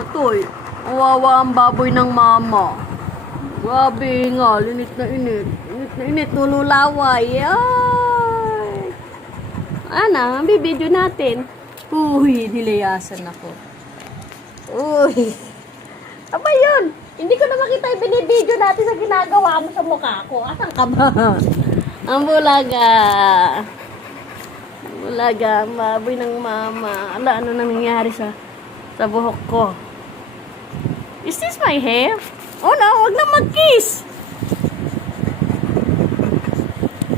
Otoy, kawawa ang baboy ng mama. Grabe nga, linit na init. Init na init, nululaway. Ay! Ana, bibidyo natin. Uy, nilayasan ako. Uy! Aba yun! Hindi ko na makita yung binibidyo natin sa ginagawa mo sa mukha ko. Asan ka ba? Ang bulaga. Bulaga, baboy ng mama. Ala, ano nang nangyari sa sa buhok ko? Is this my hair? Oh no, wag na mag-kiss!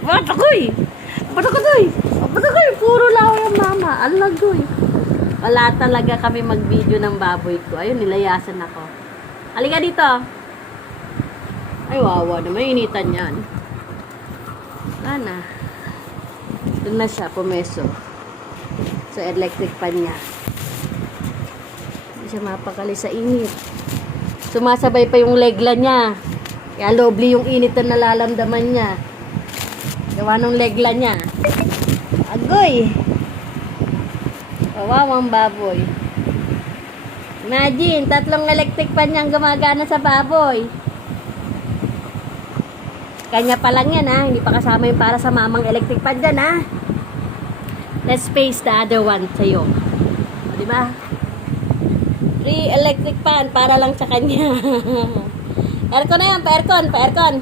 Ba't? Ba't ako'y? Ba't? Puro lawa yung mama. Alagoy. Wala talaga kami mag-video ng baboy ko. Ayun, nilayasan ako. Halika dito. Ay, wawa naman. Initan yan. Ana. Doon na siya, pumeso. Sa electric pan niya. Hindi siya mapakali sa init. Sumasabay pa yung legla niya. Kaya lovely yung init na nalalamdaman niya. Gawa ng legla niya. Agoy! Kawawang baboy. Imagine, tatlong electric pan niyang gumagana sa baboy. Kanya pa lang yan ha, hindi pa kasama yung para sa mamang electric pan dyan ha. Let's face the other one sa'yo. O, Di ba? Free electric fan para lang sa kanya. aircon na yan, pa-aircon, pa-aircon.